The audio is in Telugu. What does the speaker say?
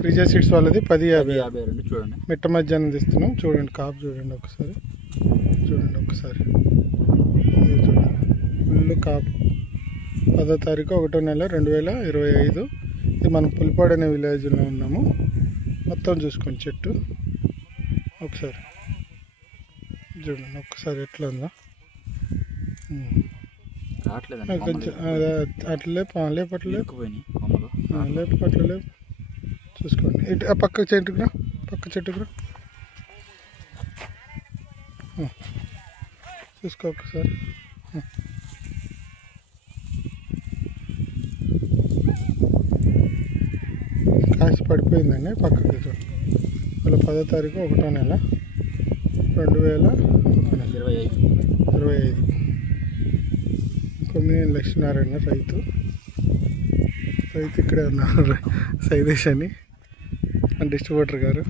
క్రిజా సీడ్స్ వాళ్ళది 10.52 చూడండి. మిట్ట మధ్యాహ్నం తీస్తున్నాం. చూడండి కాపు చూడండి ఒకసారి, చూడండి ఒకసారి, ఇది చూడండి ఫుల్ కాపు. 10వ తారీఖు 1వ నెల 2025. ఇది మనం పులిపాడు అనే విలేజ్లో ఉన్నాము. మొత్తం చూసుకోండి చెట్టు ఒకసారి చూడండి ఒకసారి ఎట్లా ఉందో. కొంచెం అట్లే లేపట్లే లేపట్లే చూసుకోండి. ఇటు ఆ పక్క చెట్టుకురా, పక్క చెట్టుకురా చూసుకో ఒకసారి. కాసి పడిపోయిందండి పక్కకి చూడండి. వాళ్ళ 10వ తారీఖు 1వ నెల 2025. కొమ్మినేని లక్ష్మీనారాయణ రైతు ఇక్కడే ఉన్నారు. సైదేశ్ అని డిస్ట్రిబ్యూటర్ గారు.